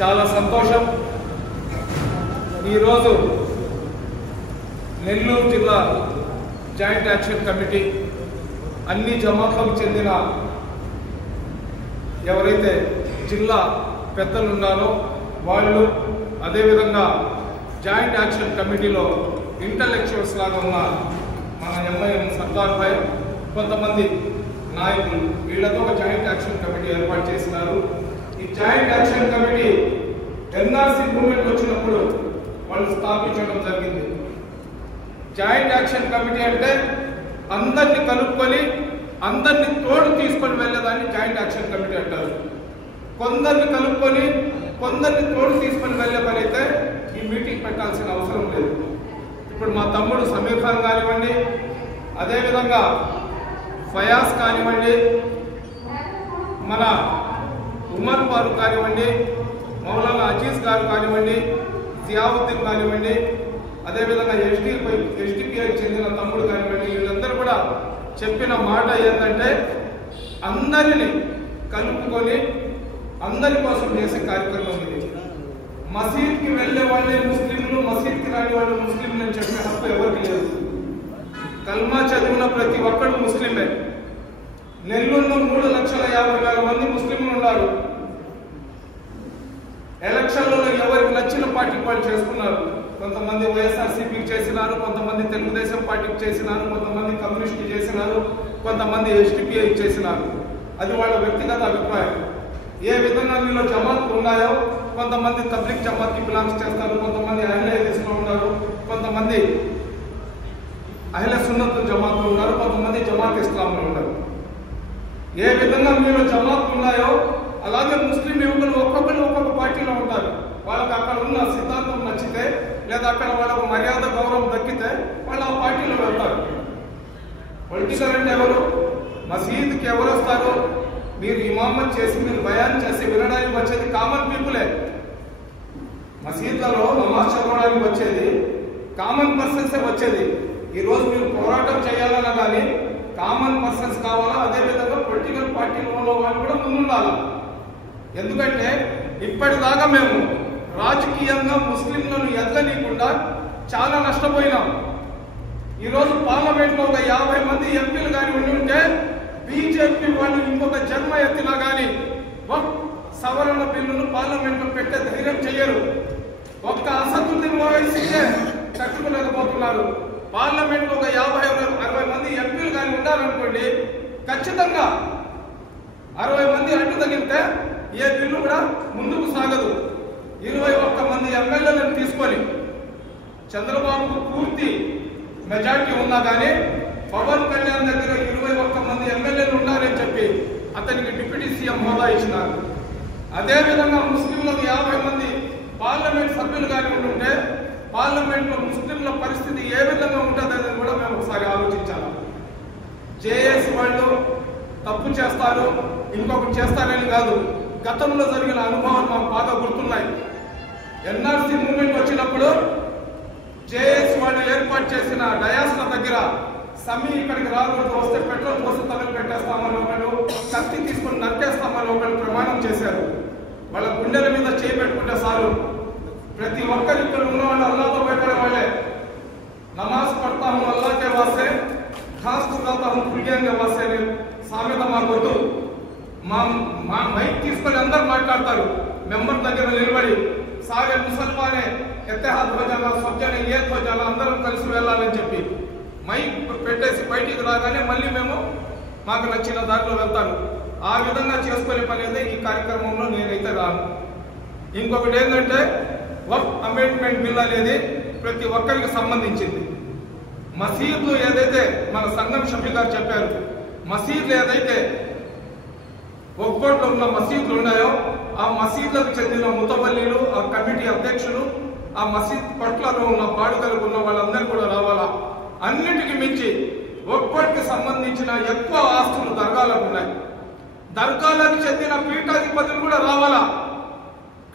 చాలా సంతోషం. ఈరోజు నెల్లూరు జిల్లా జాయింట్ యాక్షన్ కమిటీ అన్ని జమాత్లకు చెందిన ఎవరైతే జిల్లా పెద్దలు ఉన్నారో వాళ్ళు, అదేవిధంగా జాయింట్ యాక్షన్ కమిటీలో ఇంటలెక్చువల్స్ లాగా ఉన్న మన ఎంఐఎం సర్దార్ భాయ్, కొంతమంది నాయకులు, వీళ్ళతో ఒక జాయింట్ యాక్షన్ కమిటీ ఏర్పాటు చేసినారు. ఈ joint action committee NRC movement వచ్చినప్పుడు వాళ్ళు స్థాపించడం జరిగింది. జాయింట్ యాక్షన్ కమిటీ అంటే అందరినీ కలుపుకొని అందరినీ తోడు తీసుకొని వెళ్ళేదాన్ని జాయింట్ యాక్షన్ కమిటీ అంటారు. కొందరిని కలుపుకొని కొందరిని తోడు తీసుకొని వెళ్ళే పని అయితే ఈ మీటింగ్ పెట్టాల్సిన అవసరం లేదు. ఇప్పుడు మా తమ్ముడు సమీర్ ఖాన్ కానివ్వండి, అదేవిధంగా ఫయాజ్ కానివ్వండి, మన ఉమర్ ఫారూక్ కానివ్వండి, మౌలానా అజీజ్ గారు కానివ్వండి, జియావుద్దీన్ కానివ్వండి, అదేవిధంగా ఎస్డిపిఐకి చెందిన తమ్ముడు కానివ్వండి, వీళ్ళందరూ కూడా చెప్పిన మాట ఏంటంటే అందరినీ కలుపుకొని అందరి కోసం చేసే కార్యక్రమం ఇది. మసీద్కి వెళ్ళే వాళ్ళే ముస్లింలు, మసీద్కి రాని వాళ్ళు ముస్లింలు అని చెప్పే హక్కు ఎవరికి లేదు. కల్మా చదివిన ప్రతి ఒక్కరు ముస్లిమే. నెల్లూరులో 3,50,000 మంది ముస్లింలు ఉన్నారు. ఎలక్షన్లలో ఎవరికి నచ్చిన పార్టీకి వాళ్ళు చేసుకున్నారు. కొంతమంది వైఎస్ఆర్సీపీకి చేసినారు, కొంతమంది తెలుగుదేశం పార్టీకి చేసినారు, కొంతమంది కమ్యూనిస్ట్కి చేసినారు, కొంతమంది ఎస్డిపిఐకి చేసినారు. అది వాళ్ళ వ్యక్తిగత అభిప్రాయం. ఏ విధంగా మీలో జమాత్లు ఉన్నాయో, కొంతమంది తబ్లిగ్ జమాత్కి బిలాంగ్స్ చేస్తారు, కొంతమంది అహ్లే హదీస్లో ఉన్నారు, కొంతమంది అహ్లే సున్నత్ జమాత్లు ఉన్నారు, కొంతమంది జమాత్ ఇస్లాంలో ఉన్నారు. ఏ విధంగా మీరు జమాత్లు ఉన్నాయో అలాగే ముస్లిం యువకులు ఒక్కొక్కరు ఒక్కొక్క పార్టీలో ఉంటారు. వాళ్ళకి అక్కడ ఉన్న సిద్ధాంతం నచ్చితే, లేదా అక్కడ వాళ్ళకు మర్యాద గౌరవం దక్కితే వాళ్ళు ఆ పార్టీలో వెళ్తారు. పొలిటికల్ అంటే ఎవరు? మసీద్కి ఎవరు వస్తారు? మీరు ఇమామత్ చేసి మీరు బయాన్ చేసి వినడానికి వచ్చేది కామన్ పీపులే. మసీద్లలో నమాజ్ చదవడానికి వచ్చేది కామన్ పర్సన్సే వచ్చేది. ఈరోజు మీరు పోరాటం చేయాలన్నా కానీ కామన్ పర్సన్స్ కావాలా, అదేవిధంగా పొలిటికల్ పార్టీలో వాళ్ళు కూడా ముందుండాలా. ఎందుకంటే ఇప్పటిదాకా మేము రాజకీయంగా ముస్లింలను ఎదగనీయకుండా చాలా నష్టపోయినాం. ఈరోజు పార్లమెంట్లో ఒక 50 మంది ఎంపీలు కానీ ఉంటే బీజేపీ వాళ్ళు ఇంకొక జన్మ ఎత్తినా కానీ సవరణ బిల్లును పార్లమెంట్లో పెట్టే ధైర్యం చెయ్యరు. ఒక్క అసదుద్దీన్ ఓవైసీకే తట్టుకోలేకపోతున్నారు. పార్లమెంట్ ఒక 50-60 మంది ఎంపీలు కానీ ఉండాలనుకోండి, ఖచ్చితంగా 60 మంది అడ్డు తగిలితే ఏ బిల్లు కూడా ముందుకు సాగదు. 21 మంది ఎమ్మెల్యేలను తీసుకొని చంద్రబాబుకు పూర్తి మెజార్టీ ఉన్నా కానీ పవన్ కళ్యాణ్ దగ్గర 21 మంది ఎమ్మెల్యేలు ఉండాలని చెప్పి అతనికి డిప్యూటీ సీఎం హోదా ఇచ్చినారు. అదేవిధంగా ముస్లింలకు 50 మంది పార్లమెంట్ సభ్యులు కానీ ఉంటుంటే పార్లమెంట్లో ముస్లింల పరిస్థితి ఏ విధంగా ఉంటుందని కూడా మేము ఒకసారి ఆలోచించాలి. జేఏసీ వాళ్ళు తప్పు చేస్తారు, ఇంకొకటి చేస్తారని కాదు. గతంలో జరిగిన అనుభవాలు మాకు బాగా గుర్తున్నాయి. ఎన్ఆర్సీ మూవ్మెంట్ వచ్చినప్పుడు జేఏసీ వాళ్ళు ఏర్పాటు చేసిన డయాస్ల దగ్గర సమీ ఇక్కడికి రాకూడదు, వస్తే పెట్రోల్ పోసి తగలు పెట్టేస్తామని ఒకళ్ళు, కత్తి తీసుకుని నరికేస్తామని ఒకళ్ళు ప్రమాణం చేశారు. వాళ్ళ గుండెల మీద చేయి పెట్టుకుంటే సారు. ప్రతి ఒక్కరు ఇక్కడ ఉన్న వాళ్ళు అల్లాతో పెట్టడం వాళ్ళే. నమాజ్ పడతా హూ అల్లాకే వాస్తే, ఖాస్ ఖుదాతా హూ ఖుల్గానే వాస్తే సామెత మాకొద్దు. మా మైక్ తీసుకొని అందరు మాట్లాడతారు. మెంబర్ దగ్గర నిలబడి సాగే ముసల్మానే ఎత్తెహాద్ హోజాలా, సబ్జనే ఏద్ హోజాలా, అందరం కలిసి వెళ్ళాలని చెప్పి మైక్ పెట్టేసి బయటికి రాగానే మళ్ళీ మేము మాకు నచ్చిన దారిలో వెళ్తాను. ఆ విధంగా చేసుకునే పని అయితే ఈ కార్యక్రమంలో నేనైతే రాను. ఇంకొకటి ఏంటంటే వక్ఫ్ అమెండ్మెంట్ బిల్ అనేది ప్రతి ఒక్కరికి సంబంధించింది. మసీద్లు ఏదైతే మన సంఘం షఫీ గారు చెప్పారు, మసీద్లు ఏదైతే ఒక్కోట్లో ఉన్న మసీద్లు ఉన్నాయో ఆ మసీద్లకు చెందిన ముతవల్లీలు, ఆ కమిటీ అధ్యక్షులు, ఆ మసీద్ పట్లలో ఉన్న బాడుగలకు ఉన్న వాళ్ళందరూ కూడా రావాలా. అన్నిటికీ మించి ఒక్కోటికి సంబంధించిన ఎక్కువ ఆస్తులు దర్గాలకు ఉన్నాయి. దర్గాలకు చెందిన పీఠాధిపతులు కూడా రావాలా.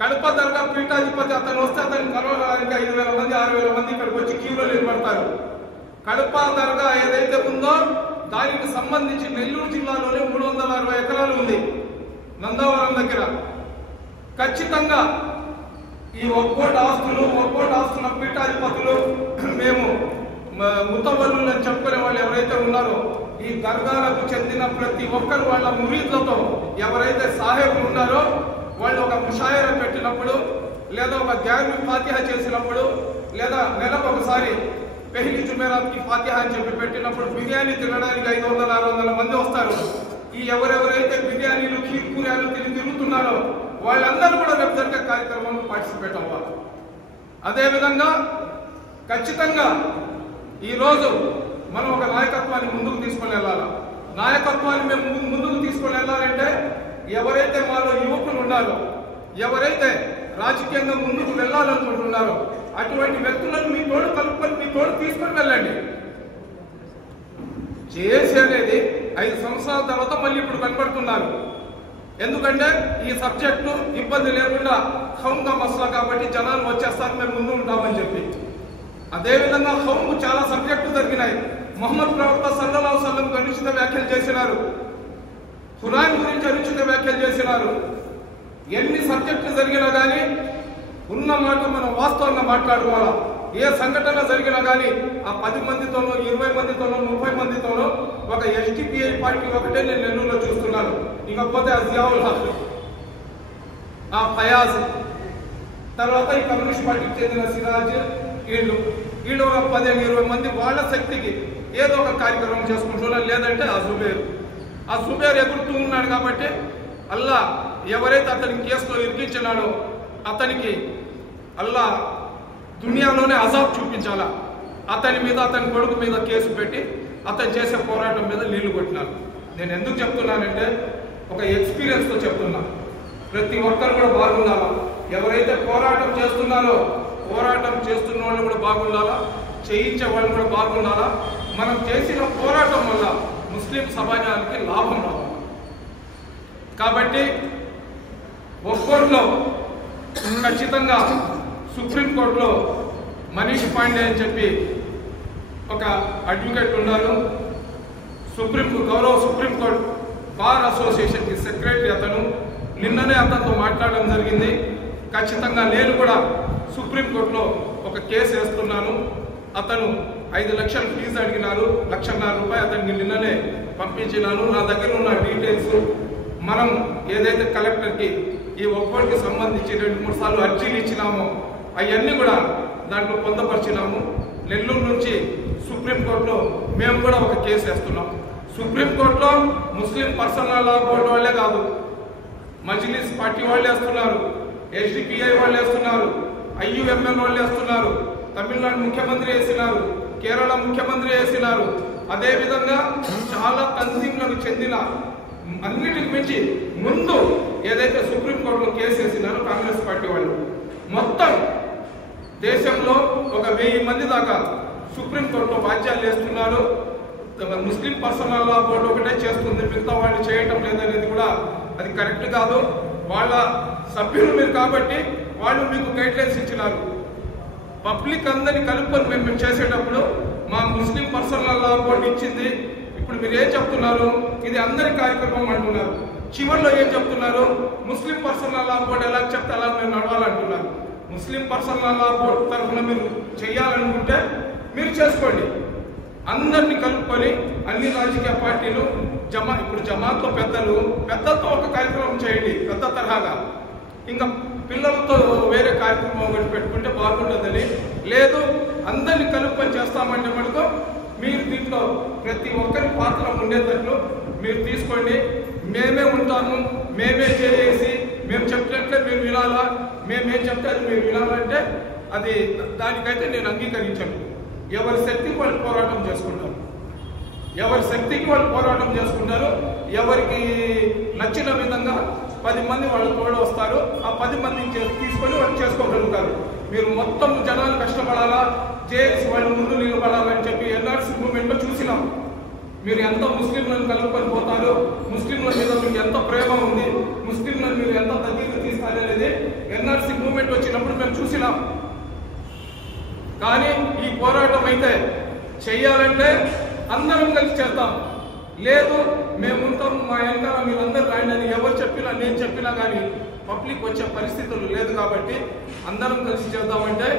కడప దర్గా పీఠాధిపతి అతను వస్తే అతను కలవడానికి 5,000 మంది 6,000 మంది ఇక్కడికి వచ్చి క్యూలో నిలబడతారు. కడప దర్గా ఏదైతే ఉందో దానికి సంబంధించి నెల్లూరు జిల్లాలోనే 360 ఎకరాలు ఉంది. నందవరం దగ్గర ఖచ్చితంగా ఈ ఒక్కోటి ఆస్తుల పీఠాధిపతులు మేము ముతవల్లులు అని చెప్పుకునే వాళ్ళు ఎవరైతే ఉన్నారో ఈ దర్గాలకు చెందిన ప్రతి ఒక్కరు వాళ్ళ మురీద్లతో ఎవరైతే సాహెబులు ఉన్నారో వాళ్ళు ఒక ముషాయరా పెట్టినప్పుడు లేదా ఒక గ్యార్ ఫాతిహా చేసినప్పుడు లేదా నెలకు ఒకసారి పెహ్లీ జుమేరాత్కి ఫాతిహా అని చెప్పి పెట్టినప్పుడు బిర్యానీ తినడానికి 500-600 మంది వస్తారు. ఈ ఎవరెవరైతే బిర్యానీలు కీర్కూర్యాలు తిరుగుతున్నారో వాళ్ళందరూ కూడా రేపు జరిగే కార్యక్రమంలో పార్టిసిపేట్ అవ్వాలి. అదేవిధంగా ఖచ్చితంగా ఈరోజు మనం ఒక నాయకత్వాన్ని ముందుకు తీసుకొని వెళ్ళాలి. నాయకత్వాన్ని మేము ముందుకు తీసుకొని వెళ్ళాలంటే ఎవరైతే మాలో యువకులు ఉన్నారో, ఎవరైతే రాజకీయంగా ముందుకు వెళ్ళాలనుకుంటున్నారో అటువంటి వ్యక్తులను మీ తోడు కలుపుకొని మీ తోడు తీసుకొని వెళ్ళండి. జేఏసీ అనేది 5 సంవత్సరాల తర్వాత మళ్ళీ ఇప్పుడు కనబడుతున్నారు. ఎందుకంటే ఈ సబ్జెక్టు ఇబ్బంది లేకుండా ఖౌమ్గా మసలా కాబట్టి జనాలు వచ్చేస్తారు, మేము ముందు ఉంటామని చెప్పి. అదేవిధంగా ఖౌమ్కు చాలా సబ్జెక్టులు జరిగినాయి. మొహమ్మద్ ప్రవక్త సల్లల్లాహు అలైహి వసల్లం అనుచిత వ్యాఖ్యలు చేసినారు, ఖురాన్ గురించి అనుచిత వ్యాఖ్యలు చేసినారు. ఎన్ని సబ్జెక్టులు జరిగినా కానీ ఉన్న మాట మనం వాస్తవంగా మాట్లాడుకోవాలా. ఏ సంఘటన జరిగినా కానీ ఆ 10 మందితోనో 20 మందితోనో 30 మందితోనో ఒక ఎస్డిపిఐ పార్టీ ఒకటే నేను నెల్లూరులో చూస్తున్నాను. ఇకపోతే అజియావుల్ హక్, ఆ ఫయాజ్, తర్వాత ఈ కమ్యూనిస్ట్ పార్టీకి చెందిన సిరాజ్, వీళ్ళు ఒక 10-20 మంది వాళ్ళ శక్తికి ఏదో ఒక కార్యక్రమం చేసుకుంటున్నారు. లేదంటే ఆ జుబేర్ ఎగురుతూ ఉన్నాడు కాబట్టి అల్లా ఎవరైతే అతనికి కేసులో ఇరికించినాడో అతనికి అల్లా దునియాలోనే అజాబ్ చూపించాలా. అతని మీద అతని కొడుకు మీద కేసు పెట్టి అతను చేసే పోరాటం మీద నీళ్లు కొట్టినారు. నేను ఎందుకు చెప్తున్నానంటే ఒక ఎక్స్పీరియన్స్తో చెప్తున్నా. ప్రతి ఒక్కరు కూడా బాగుండాలా. ఎవరైతే పోరాటం చేస్తున్నారో పోరాటం చేస్తున్న వాళ్ళు కూడా బాగుండాలా, చేయించే వాళ్ళు కూడా బాగుండాలా. మనం చేసిన పోరాటం వల్ల ముస్లిం సమాజానికి లాభం రావాలి. కాబట్టి ఒక్కోట్లో ఖచ్చితంగా సుప్రీంకోర్టులో మనీష్ పాండే అని చెప్పి ఒక అడ్వకేట్ ఉన్నారు. గౌరవ సుప్రీంకోర్టు బార్ అసోసియేషన్కి సెక్రటరీ అతను. నిన్ననే అతనితో మాట్లాడడం జరిగింది. ఖచ్చితంగా నేను కూడా సుప్రీంకోర్టులో ఒక కేసు వేస్తున్నాను. అతను 5 లక్షల ఫీజు అడిగినారు, ₹1,50,000 అతనికి నిన్ననే పంపించినాను. నా దగ్గర ఉన్న డీటెయిల్స్ మనం ఏదైతే కలెక్టర్కి ఈ ఒక్కోటికి సంబంధించి 2-3 సార్లు అర్జీలు ఇచ్చినామో అవన్నీ కూడా దాంట్లో పొందపరిచినాము. నెల్లూరు నుంచి సుప్రీంకోర్టులో మేము కూడా ఒక కేసు వేస్తున్నాం. సుప్రీంకోర్టులో ముస్లిం పర్సనల్ లా బోర్డు వాళ్ళే కాదు, మజ్లిస్ పార్టీ వాళ్ళు వేస్తున్నారు, ఎస్డిపిఐ వాళ్ళు వేస్తున్నారు, ఐయుఎంఎల్ వాళ్ళు వేస్తున్నారు, తమిళనాడు ముఖ్యమంత్రి వేసినారు, కేరళ ముఖ్యమంత్రి వేసినారు. అదేవిధంగా చాలా తన్జీంలకు చెందిన అన్నిటికి మించి ముందు ఏదైతే సుప్రీంకోర్టులో కేసు వేసినారో కాంగ్రెస్ పార్టీ వాళ్ళు మొత్తం దేశంలో ఒక 1000 మంది దాకా సుప్రీంకోర్టులో వాద్యాలు వేస్తున్నారు. ముస్లిం పర్సనల్ లా బోర్డు ఒకటే చేస్తుంది, మిగతా వాళ్ళు చేయటం లేదనేది కూడా అది కరెక్ట్ కాదు. వాళ్ళ సభ్యులు మీరు కాబట్టి వాళ్ళు మీకు గైడ్ లైన్స్ ఇచ్చినారు. పబ్లిక్ అందరినీ కలుపుకొని మేము చేసేటప్పుడు మా ముస్లిం పర్సనల్ లా బోర్డు ఇచ్చింది. ఇప్పుడు మీరు ఏం చెప్తున్నారు, ఇది అందరి కార్యక్రమం అంటున్నారు. చివరిలో ఏం చెప్తున్నారు, ముస్లిం పర్సనల్ లా బోర్డు ఎలా చెప్తే అలా మేము నడవాలంటున్నారు. ముస్లిం పర్సనల్ లా బోర్డు తరఫున మీరు చేయాలనుకుంటే మీరు చేసుకోండి. అందరినీ కలుపుకొని అన్ని రాజకీయ పార్టీలు ఇప్పుడు జమాత్లో పెద్దలతో ఒక కార్యక్రమం చేయండి, పెద్ద తరహాగా. ఇంకా పిల్లలతో వేరే కార్యక్రమం ఒకటి పెట్టుకుంటే బాగుంటుందని. లేదు అందరినీ కలుపుకొని చేస్తామంటే మనకు మీరు దీంట్లో ప్రతి ఒక్కరి పాత్ర ఉండేటట్లు మీరు తీసుకోండి. మేమే ఉంటాము, మేమే చేసి మేము చెప్పినట్లే మీరు వినాలా, మేమేం చెప్తే అది మీరు వినాలంటే అది దానికైతే నేను అంగీకరించను. ఎవరి శక్తికి వాళ్ళు పోరాటం చేసుకుంటారు, ఎవరికి నచ్చిన విధంగా 10 మంది వాళ్ళు తోడు వస్తారు. ఆ 10 మందిని తీసుకొని వాళ్ళు చేసుకోగలుగుతారు. మీరు మొత్తం జనాలు కష్టపడాలా, జేఏసీ వాళ్ళు ముందు నిలబడాలని చెప్పి ఎన్ఆర్సీ మూవ్మెంట్లో చూసినాం. మీరు ఎంత ముస్లింలను కలుపుకొని పోతారు, ముస్లింల మీద మీకు ఎంత ప్రేమ ఉంది, ముస్లింలను మీరు ఎంత దగ్గరికి తీస్తారనేది ఎన్ఆర్సీ మూవ్మెంట్ వచ్చినప్పుడు మేము చూసినాం. కానీ ఈ పోరాటం అయితే చెయ్యాలంటే అందరం కలిసి చేద్దాం. లేదు మేము ఉంటాం, మా వెనకాల మీరందరూ రాయండి అని ఎవరు చెప్పినా నేను చెప్పినా కానీ పబ్లిక్ వచ్చే పరిస్థితులు లేదు. కాబట్టి అందరం కలిసి చేద్దామంటే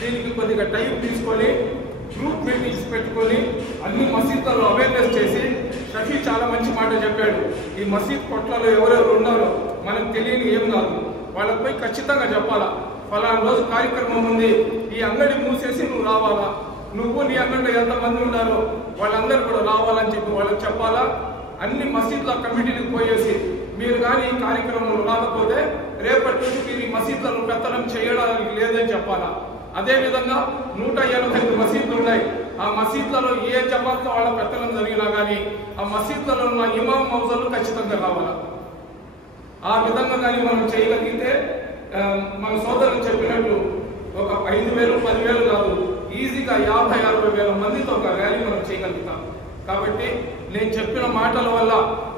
దీనికి కొద్దిగా టైం తీసుకొని గ్రూప్ మీటింగ్స్ పెట్టుకొని అన్ని మసీదులలో అవేర్నెస్ చేసి, షఫీ చాలా మంచి మాట చెప్పాడు. ఈ మసీద్ కొట్లలో ఎవరెవరు ఉన్నారో మనకు తెలియని ఏం కాదు, వాళ్ళకి పోయి ఖచ్చితంగా చెప్పాలా, ఫలానా రోజు కార్యక్రమం ఉంది, ఈ అంగడి మూసేసి నువ్వు రావాలా, నువ్వు నీ అంగడిలో ఎంతమంది ఉన్నారో వాళ్ళందరూ కూడా రావాలని చెప్పి వాళ్ళకి చెప్పాలా. అన్ని మసీదుల కమిటీలకు పోయేసి మీరు కానీ ఈ కార్యక్రమంలో రాకపోతే రేపటి నుంచి మీరు ఈ మసీదులను పెత్తనం చేయడానికి లేదని చెప్పాలా. అదేవిధంగా 185 మసీదులు ఉన్నాయి. ఆ మసీదులలో ఏ జమాత్లో వాళ్ళ పెత్తనం జరిగినా కానీ ఆ మసీదులలో ఉన్న ఇమాం మౌజలు ఖచ్చితంగా రావాలా. ఆ విధంగా కానీ మనం చేయగలిగితే మన సోదరులు చెప్పినట్లు ఒక 5,000 10,000 కాదు, ఈజీగా 50-60 వేల మందితో ఒక ర్యాలీ మనం చేయగలుగుతాం. కాబట్టి నేను చెప్పిన మాటల వల్ల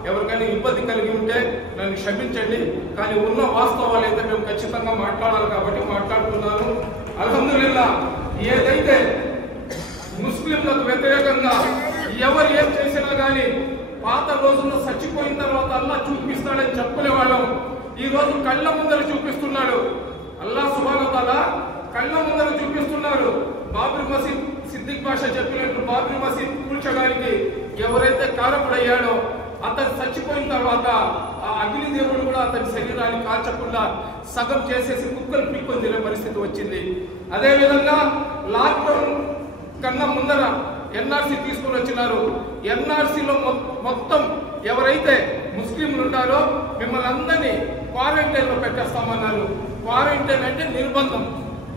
ఎవరికైనా ఇబ్బంది కలిగి ఉంటే నన్ను క్షమించండి. కానీ ఉన్న వాస్తవాలు అయితే మేము ఖచ్చితంగా మాట్లాడాలి కాబట్టి మాట్లాడుతున్నాను. అల్హమ్దులిల్లా, ఏదైతే ముస్లింలకు వ్యతిరేకంగా ఎవరు ఏం చేసినా కానీ పాత రోజుల్లో చచ్చిపోయిన తర్వాత అల్లా చూపిస్తాడని చెప్పుకునే వాళ్ళం. ఈ రోజు కళ్ళ ముందర చూపిస్తున్నాడు. అల్లా సుబ్హానహు వ తఆలా కళ్ళ ముందర చూపిస్తున్నాడు. బాబ్రీ మసీద్ సిద్దిక్ బాషా చెప్పినట్టు బాబ్రీ మసీద్ కూల్చడానికి ఎవరైతే కారకుడయ్యాడో అతను చచ్చిపోయిన తర్వాత ఆ అగ్ని దేవుడు కూడా అతని శరీరాన్ని కాల్చకుండా సగం చేసేసి కుక్కలు పీక్కొని తినే పరిస్థితి వచ్చింది. అదేవిధంగా లాక్డౌన్ కన్నా ముందర ఎన్ఆర్సీ తీసుకుని వచ్చినారు. ఎన్ఆర్సీలో మొత్తం ఎవరైతే ముస్లింలు ఉంటారో మిమ్మల్ని అందరినీ క్వారంటైన్లో పెట్టేస్తామన్నారు. క్వారంటైన్ అంటే నిర్బంధం.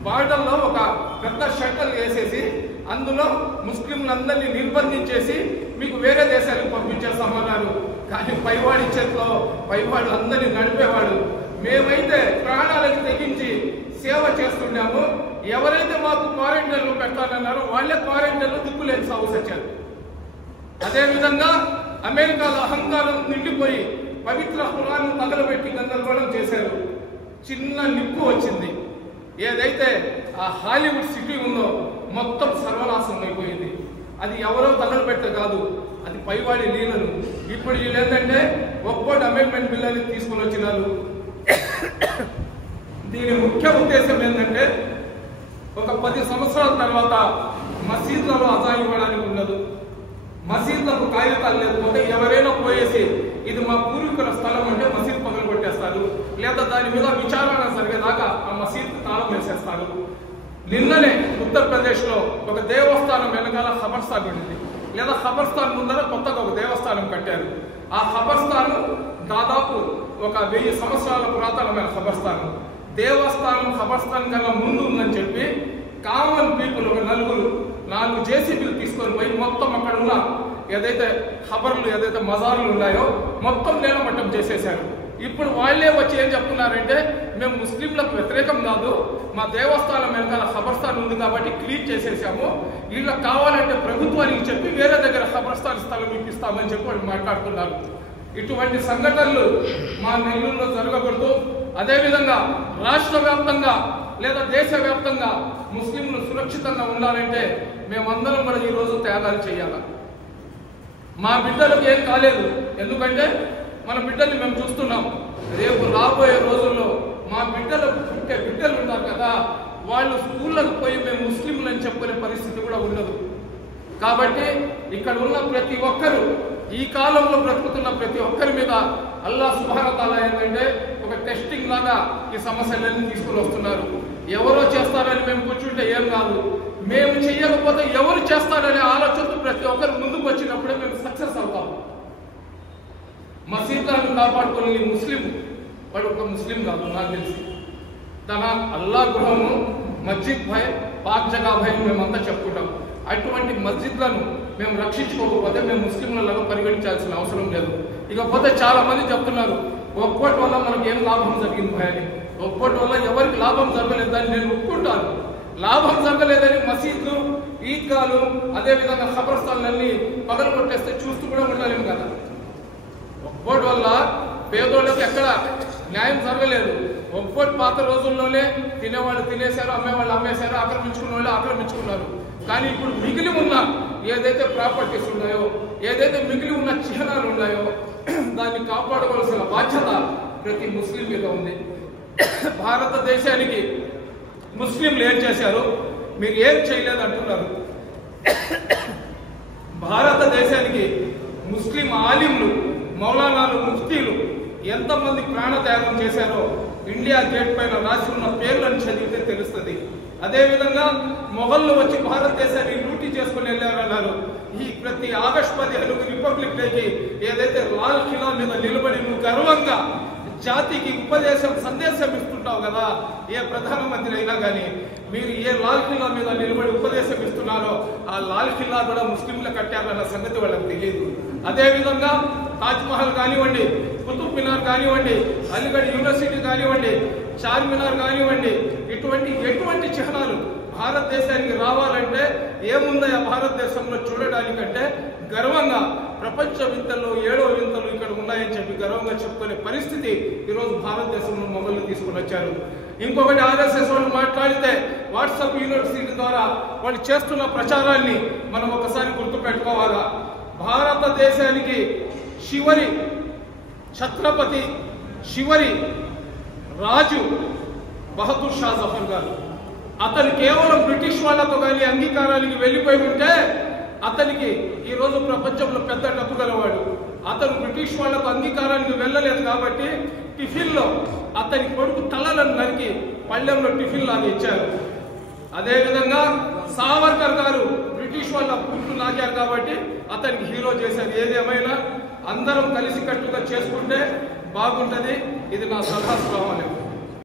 బార్డర్లో ఒక పెద్ద షట్టల్ వేసేసి అందులో ముస్లింలందరినీ నిర్బంధించేసి మీకు వేరే దేశాలకు పంపించేస్తామన్నారు. కానీ పైవాడి చేతిలో పైవాడు అందరినీ నడిపేవాడు. మేమైతే ప్రాణాలకు తెగించి సేవ చేస్తున్నాము. ఎవరైతే మాకు క్వారంటైన్లో పెట్టాలన్నారో వాళ్ళే క్వారంటైన్లో దిక్కులేని సాగు వచ్చారు. అదేవిధంగా అమెరికాలో అహంకారం నిండిపోయి పవిత్ర ఖురాన్ తగలబెట్టి గందరగోళం చేశారు. చిన్న నిప్పు వచ్చింది. ఏదైతే ఆ హాలీవుడ్ సిటీ ఉందో మొత్తం సర్వనాశనం అయిపోయింది. అది ఎవరో తగలబెట్ట కాదు, అది పైవాడి లీలలు. ఇప్పుడు వీళ్ళు ఏంటంటే ఒక్కోటి అమెండ్మెంట్ బిల్ అనేది తీసుకుని వచ్చినారు. దీని ముఖ్య ఉద్దేశం ఏంటంటే ఒక 10 సంవత్సరాల తర్వాత మసీదులలో అజాన్ ఇవ్వడానికి ఉండదు. మసీదులకు కాగితాలు లేకపోతే ఎవరైనా పోయేసి ఇది మా పూర్వీకుల స్థలం అంటే మసీద్ పగలు కొట్టేస్తారు, లేదా దాని మీద విచారణ జరిగేదాకా ఆ మసీద్ తాళం వేసేస్తారు. నిన్ననే ఉత్తరప్రదేశ్ లో ఒక దేవస్థానం వెనకాల ఖబర్స్థాన్ ఉండింది, లేదా ఖబర్స్థాన్ ముందర కొత్తగా ఒక దేవస్థానం కట్టారు. ఆ ఖబర్స్థానం దాదాపు ఒక 1000 సంవత్సరాల పురాతనమైన ఖబర్స్థానం. దేవస్థానం ఖబర్స్థాన్ కన్నా ముందు ఉందని చెప్పి కామన్ పీపుల్ ఒక 4 జేసీబీలు తీసుకొని పోయి మొత్తం అక్కడ ఉన్న ఏదైతే ఖబర్లు ఏదైతే మజార్లు ఉన్నాయో మొత్తం నేలమట్టం చేసేశారు. ఇప్పుడు వాళ్ళే వచ్చి ఏం చెప్తున్నారంటే మేము ముస్లింలకు వ్యతిరేకం కాదు, మా దేవస్థానం వెనకాల ఖబర్స్థాన్ ఉంది కాబట్టి క్లీన్ చేసేసాము, వీళ్ళకి కావాలంటే ప్రభుత్వానికి చెప్పి వేరే దగ్గర ఖబర్స్థాన్ స్థలం ఇప్పిస్తామని చెప్పి వాళ్ళు మాట్లాడుతున్నారు. ఇటువంటి సంఘటనలు మా నెల్లూరులో జరగకూడదు. అదేవిధంగా రాష్ట్ర వ్యాప్తంగా లేదా దేశవ్యాప్తంగా ముస్లింలు సురక్షితంగా ఉండాలంటే మేమందరం కూడా ఈ రోజు త్యాగాలు చేయాలి. మా బిడ్డలకు ఏం కాలేదు, ఎందుకంటే మన బిడ్డల్ని మేము చూస్తున్నాం. రేపు రాబోయే రోజుల్లో మా బిడ్డలకు పుట్టే బిడ్డలు ఉంటారు కదా, వాళ్ళు స్కూళ్ళకు పోయి మేము ముస్లింలు అని చెప్పుకునే పరిస్థితి కూడా ఉండదు. కాబట్టి ఇక్కడ ఉన్న ప్రతి ఒక్కరు, ఈ కాలంలో బ్రతుకుతున్న ప్రతి ఒక్కరి మీద అల్లాహ్ సుబ్హానహు వ తఆలా ఏంటంటే ఒక టెస్టింగ్ లాగా ఈ సమస్యలన్నీ తీసుకుని వస్తున్నారు. ఎవరో చేస్తారని మేము కూర్చుంటే ఏం కాదు, మేము చెయ్యకపోతే ఎవరు చేస్తారనే ఆలోచనతో ప్రతి ఒక్కరు ముందుకు వచ్చినప్పుడే మేము సక్సెస్ అవుతాం. మసీదులను కాపాడుకుని ముస్లిం వాడు ఒక ముస్లిం కాదు, నాకు తెలిసి తన అల్లా గృహము మస్జిద్ భయ్ పాక్ జగా భయ్ మేమంతా చెప్పుకుంటాం. అటువంటి మస్జిద్లను మేము రక్షించుకోకపోతే మేము ముస్లింలలో పరిగణించాల్సిన అవసరం లేదు. ఇకపోతే చాలా మంది చెప్తున్నారు ఒక్కోటి వల్ల మనకి ఏం లాభం జరిగింది భయ్ అని. ఒక్కోటి వల్ల ఎవరికి లాభం జరగలేదని నేను ఒప్పుకుంటాను. లాభం జరగలేదని మసీద్లు, ఈద్గాలు, అదేవిధంగా ఖబర్స్థాన్లన్నీ పగలు కొట్టేస్తే చూస్తూ కూడా ఉండలేము కదా. ఒక్కోటి వల్ల పేదోళ్ళకి ఎక్కడ న్యాయం జరగలేదు. ఒక్కోటి పాత రోజుల్లోనే తినేవాళ్ళు తినేశారు, అమ్మేవాళ్ళు అమ్మేశారు, ఆక్రమించుకున్న వాళ్ళు ఆక్రమించుకున్నారు. కానీ ఇప్పుడు మిగిలి ఉన్న ఏదైతే ప్రాపర్టీస్ ఉన్నాయో, ఏదైతే మిగిలి ఉన్న చిహ్నాలు ఉన్నాయో దాన్ని కాపాడవలసిన బాధ్యత ప్రతి ముస్లిం మీద ఉంది. భారతదేశానికి ముస్లింలు ఏం చేశారు? మీరు ఏం చేయలేదంటున్నారు. భారతదేశానికి ముస్లిం ఆలింలు, మౌలానాలు, ముఫ్తీలు ఎంతమంది ప్రాణత్యాగం చేశారో ఇండియా గేట్ పైన రాసి ఉన్న పేర్లను చదివితే తెలుస్తుంది. అదేవిధంగా మొఘళ్ళు వచ్చి భారతదేశాన్ని లూటీ చేసుకుని వెళ్ళారన్నారు. ఈ ప్రతి ఆగస్టు 15 రిపబ్లిక్ డేకి ఏదైతే లాల్ కిలా మీద నిలబడి నువ్వు గర్వంగా జాతికి సందేశం ఇస్తుంటావు కదా, ఏ ప్రధానమంత్రి అయినా కానీ మీరు ఏ లాల్ కిలా మీద నిలబడి ఉపదేశం ఇస్తున్నారో ఆ లాల్ కిలా కూడా ముస్లింలు కట్టారన్న సంగతి వాళ్ళకి తెలియదు. అదేవిధంగా తాజ్మహల్ కానివ్వండి, కుతుబ్ మినార్ కానివ్వండి, అలీగఢ్ యూనివర్సిటీ కానివ్వండి, చార్మినార్ కానివ్వండి, ఎటువంటి చిహ్నాలు భారతదేశానికి రావాలంటే ఏముందో ఆ భారతదేశంలో చూడడానికంటే గర్వంగా ప్రపంచ వింతల్లో 7వ వింతలు ఇక్కడ ఉన్నాయని చెప్పి గర్వంగా చెప్పుకునే పరిస్థితి ఈరోజు భారతదేశంలో మొఘళ్ళు తీసుకుని వచ్చారు. ఇంకొకటి ఆర్ఎస్ఎస్ వాళ్ళు మాట్లాడితే వాట్సాప్ యూనివర్సిటీ ద్వారా వాళ్ళు చేస్తున్న ప్రచారాన్ని మనం ఒకసారి గుర్తుపెట్టుకోవాలా. భారతదేశానికి చివరి ఛత్రపతి, చివరి రాజు బహదూర్ షా జఫర్ గారు. అతను కేవలం బ్రిటిష్ వాళ్లతో కానీ అంగీకారానికి వెళ్ళిపోయి ఉంటే అతనికి ఈరోజు ప్రపంచంలో పెద్ద డబ్బు గలవాడు. అతను బ్రిటిష్ వాళ్లకు అంగీకారానికి వెళ్ళలేదు కాబట్టి టిఫిన్లో అతని కొడుకు తలలను నరికి పళ్ళెంలో టిఫిన్ లాగా ఇచ్చారు. అదేవిధంగా సావర్కర్ గారు బ్రిటిష్ వాళ్ళ పుట్లు నాకారు కాబట్టి అతనికి హీరో చేశారు. ఏదేమైనా అందరం కలిసికట్టుగా చేసుకుంటే బాగుంటది. ఇది నా సలహా.